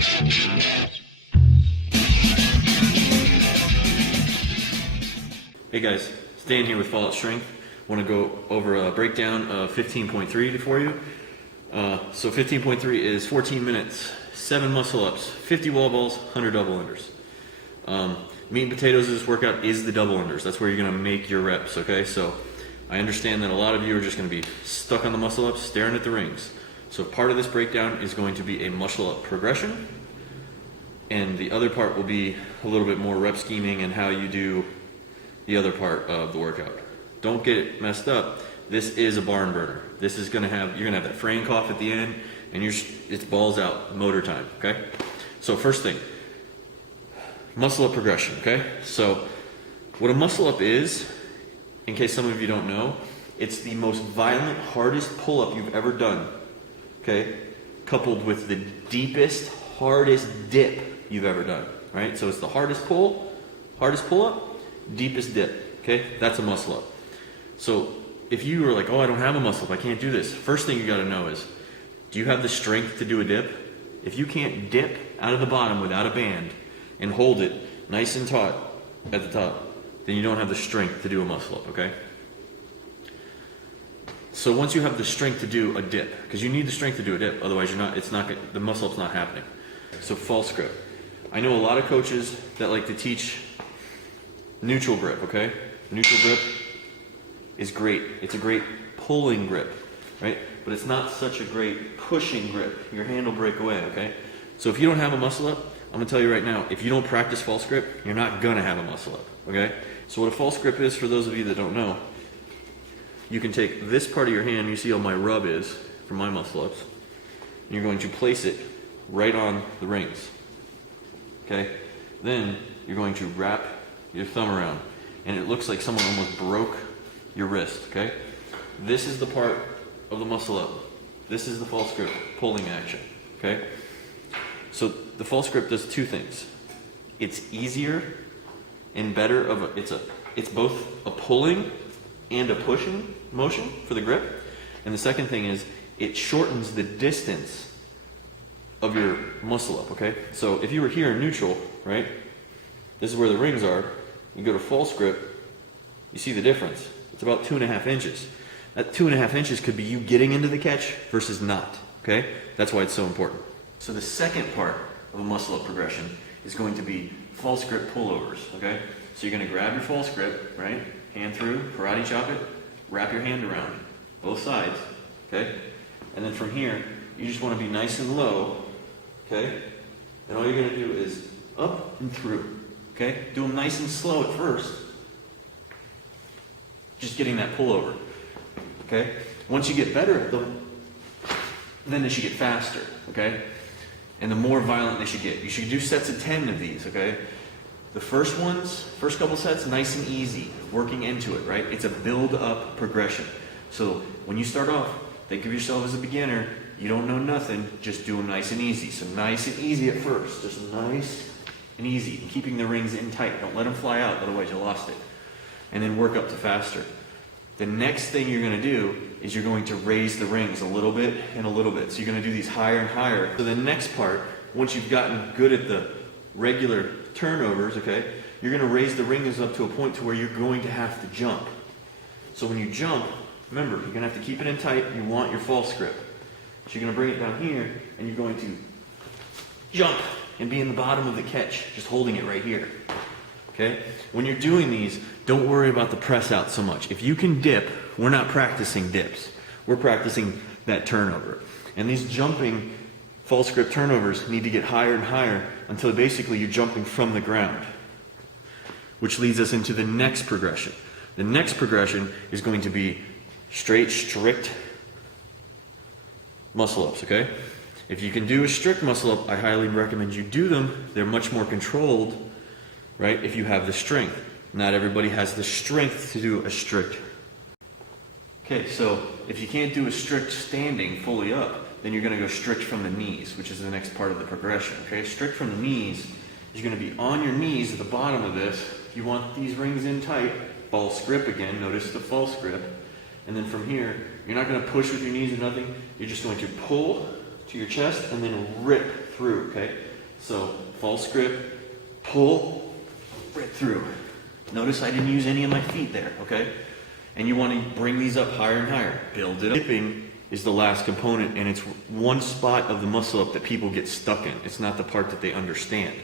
Hey guys, Stan here with Fallout Strength. I want to go over a breakdown of 15.3 for you. So 15.3 is 14 minutes, 7 muscle ups, 50 wall balls, 100 double unders. Meat and potatoes of this workout is the double unders. That's where you're going to make your reps, okay? So I understand that a lot of you are just going to be stuck on the muscle ups, staring at the rings. So part of this breakdown is going to be a muscle up progression, and the other part will be a little bit more rep scheming and how you do the other part of the workout. Don't get it messed up. This is a barn burner. This is gonna have, you're gonna have that fraying cough at the end, and it's balls out, motor time, okay? So first thing, muscle up progression, okay? So what a muscle up is, in case some of you don't know, it's the most violent, hardest pull-up you've ever done, okay? Coupled with the deepest, hardest dip you've ever done, right? So it's the hardest pull-up, deepest dip, okay? That's a muscle up. So if you were like, oh, I don't have a muscle up, I can't do this. First thing you gotta know is, do you have the strength to do a dip? If you can't dip out of the bottom without a band and hold it nice and taut at the top, then you don't have the strength to do a muscle up, okay? So once you have the strength to do a dip, because you need the strength to do a dip, otherwise the muscle up's not happening. So false grip. I know a lot of coaches that like to teach neutral grip, okay? Neutral grip is great. It's a great pulling grip, right? But it's not such a great pushing grip. Your hand will break away, okay? So if you don't have a muscle up, I'm gonna tell you right now, if you don't practice false grip, you're not gonna have a muscle up, okay? So what a false grip is, for those of you that don't know, you can take this part of your hand, you see how my rub is for my muscle ups, and you're going to place it right on the rings, okay? Then you're going to wrap your thumb around, and it looks like someone almost broke your wrist, okay? This is the part of the muscle up. This is the false grip pulling action, okay? So the false grip does two things. It's easier and better it's both a pulling and a pushing motion for the grip. And the second thing is it shortens the distance of your muscle up, okay? So if you were here in neutral, right? This is where the rings are. You go to false grip, you see the difference. It's about 2.5 inches. That 2.5 inches could be you getting into the catch versus not, okay? That's why it's so important. So the second part of a muscle up progression is going to be false grip pullovers, okay? So you're gonna grab your false grip, right? Hand through, karate chop it, wrap your hand around, both sides, okay? And then from here, you just wanna be nice and low, okay? And all you're gonna do is up and through. Okay? Do them nice and slow at first. Just getting that pullover. Okay? Once you get better at them, then they should get faster. Okay? And the more violent they should get. You should do sets of 10 of these. Okay? The first couple sets, nice and easy. Working into it, right? It's a build-up progression. So when you start off, think of yourself as a beginner. You don't know nothing. Just do them nice and easy. So nice and easy at first. Just nice and easy, and keeping the rings in tight. Don't let them fly out, otherwise you lost it. And then work up to faster. The next thing you're gonna do is you're going to raise the rings a little bit and a little bit. So you're gonna do these higher and higher. So the next part, once you've gotten good at the regular turnovers, okay, you're gonna raise the rings up to a point to where you're going to have to jump. So when you jump, remember, you're gonna have to keep it in tight. You want your false grip. So you're gonna bring it down here, and you're going to jump and be in the bottom of the catch, just holding it right here, okay? When you're doing these, don't worry about the press out so much. If you can dip, we're not practicing dips. We're practicing that turnover. And these jumping false grip turnovers need to get higher and higher until basically you're jumping from the ground, which leads us into the next progression. The next progression is going to be straight, strict muscle ups, okay? If you can do a strict muscle up, I highly recommend you do them. They're much more controlled, right, if you have the strength. Not everybody has the strength to do a strict. Okay, so if you can't do a strict standing fully up, then you're gonna go strict from the knees, which is the next part of the progression, okay? Strict from the knees is gonna be on your knees at the bottom of this. You want these rings in tight, false grip again, notice the false grip. And then from here, you're not gonna push with your knees or nothing. You're just going to pull to your chest and then rip through, okay? So false grip, pull right through. Notice I didn't use any of my feet there, okay? And you want to bring these up higher and higher. Build it up. Dipping is the last component, and it's one spot of the muscle up that people get stuck in. It's not the part that they understand.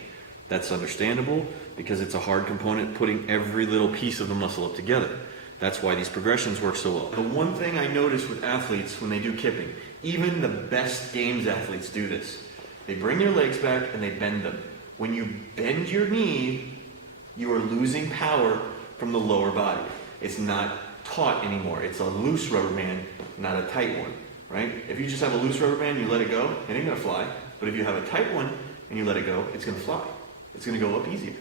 That's understandable because it's a hard component putting every little piece of the muscle up together. That's why these progressions work so well. The one thing I notice with athletes when they do kipping, even the best games athletes do this. They bring their legs back and they bend them. When you bend your knee, you are losing power from the lower body. It's not taut anymore. It's a loose rubber band, not a tight one, right? If you just have a loose rubber band, you let it go, it ain't gonna fly. But if you have a tight one and you let it go, it's gonna fly. It's gonna go up easier.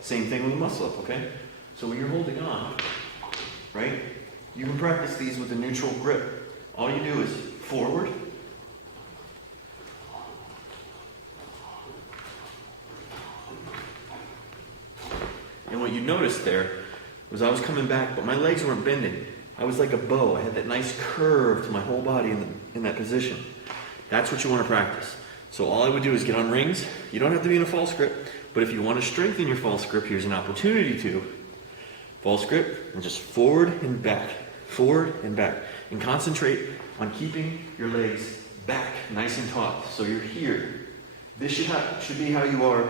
Same thing with the muscle up, okay? So when you're holding on, right, you can practice these with a neutral grip. All you do is forward, and what you noticed there was I was coming back, but my legs weren't bending. I was like a bow. I had that nice curve to my whole body in that position. That's what you want to practice. So all I would do is get on rings. You don't have to be in a false grip, but if you want to strengthen your false grip, here's an opportunity to. False grip, and just forward and back, and concentrate on keeping your legs back nice and taut. So you're here. This should be how you are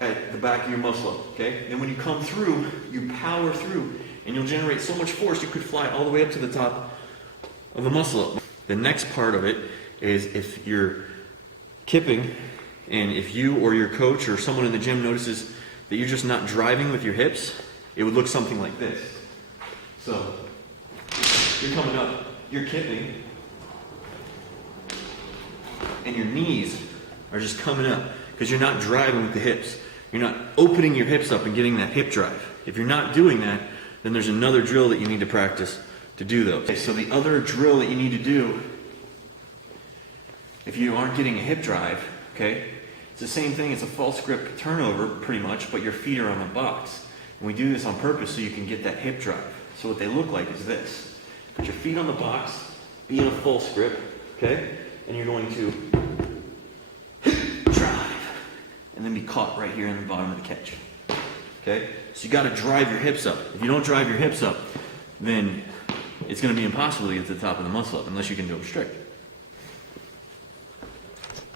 at the back of your muscle up, okay? And when you come through, you power through, and you'll generate so much force you could fly all the way up to the top of the muscle up. The next part of it is if you're kipping, and if you or your coach or someone in the gym notices that you're just not driving with your hips, it would look something like this. So, you're coming up, you're kipping, and your knees are just coming up because you're not driving with the hips. You're not opening your hips up and getting that hip drive. If you're not doing that, then there's another drill that you need to practice to do those. Okay, so the other drill that you need to do, if you aren't getting a hip drive, okay, it's the same thing as a false grip turnover, pretty much, but your feet are on the box. And we do this on purpose so you can get that hip drive. So what they look like is this. Put your feet on the box, be in a false grip, okay, and you're going to drive, and then be caught right here in the bottom of the catch. Okay? So you got to drive your hips up. If you don't drive your hips up, then it's going to be impossible to get to the top of the muscle up unless you can do them straight.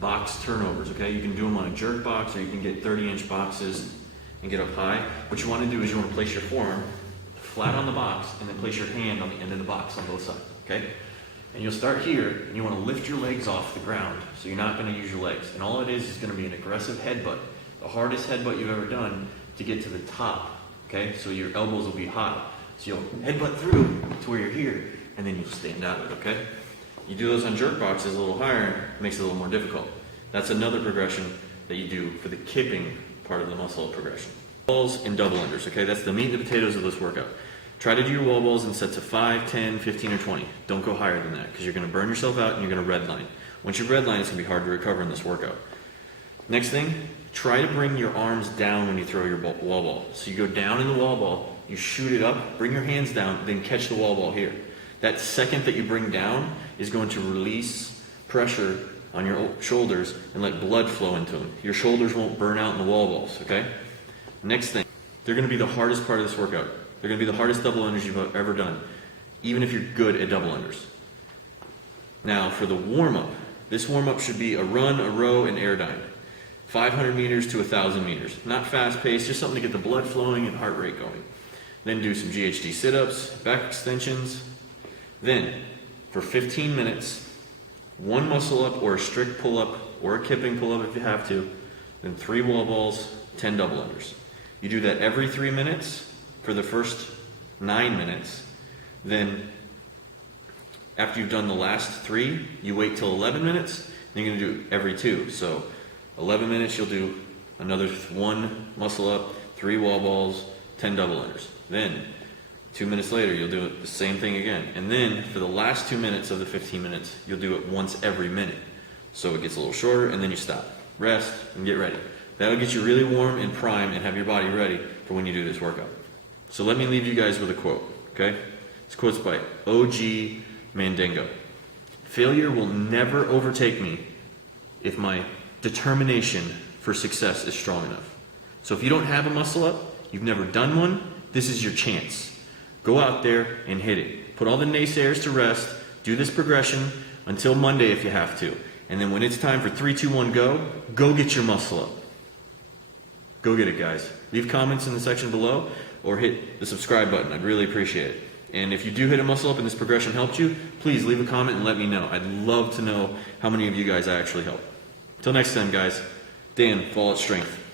Box turnovers, okay? You can do them on a jerk box, or you can get 30-inch boxes and get up high. What you want to do is you want to place your forearm flat on the box and then place your hand on the end of the box on both sides, okay? And you'll start here, and you want to lift your legs off the ground, so you're not going to use your legs. And all it is going to be an aggressive headbutt, the hardest headbutt you've ever done to get to the top, okay? So your elbows will be high. So you'll headbutt through to where you're here, and then you'll stand out of it, okay? You do those on jerk boxes a little higher, it makes it a little more difficult. That's another progression that you do for the kipping part of the muscle progression. Balls and double unders, okay? That's the meat and the potatoes of this workout. Try to do your wall balls in sets of 5, 10, 15, or 20. Don't go higher than that because you're going to burn yourself out and you're going to redline. Once you redline, it's going to be hard to recover in this workout. Next thing, try to bring your arms down when you throw your wall ball. So you go down in the wall ball, you shoot it up, bring your hands down, then catch the wall ball here. That second that you bring down is going to release pressure on your shoulders and let blood flow into them. Your shoulders won't burn out in the wall balls, okay? Next thing, they're going to be the hardest part of this workout. They're going to be the hardest double unders you've ever done, even if you're good at double unders. Now, for the warm-up, this warm-up should be a run, a row, and airdyne. 500 meters to 1,000 meters. Not fast-paced, just something to get the blood flowing and heart rate going. Then do some GHD sit-ups, back extensions. Then, for 15 minutes, one muscle-up or a strict pull-up or a kipping pull-up if you have to. Then 3 wall balls, 10 double unders. You do that every 3 minutes for the first 9 minutes. Then after you've done the last 3, you wait till 11 minutes, then you're going to do every 2. So 11 minutes you'll do another 1 muscle up, 3 wall balls, 10 double unders. Then 2 minutes later you'll do the same thing again. And then for the last 2 minutes of the 15 minutes, you'll do it once every minute. So it gets a little shorter and then you stop. Rest and get ready. That'll get you really warm and primed and have your body ready for when you do this workout. So let me leave you guys with a quote, okay? This quote's by O.G. Mandingo. Failure will never overtake me if my determination for success is strong enough. So if you don't have a muscle up, you've never done one, this is your chance. Go out there and hit it. Put all the naysayers to rest. Do this progression until Monday if you have to. And then when it's time for 3, 2, 1, go get your muscle up. Go get it, guys. Leave comments in the section below or hit the subscribe button. I'd really appreciate it. And if you do hit a muscle up and this progression helped you, please leave a comment and let me know. I'd love to know how many of you guys I actually helped. Until next time, guys. Dan, Fallout Strength.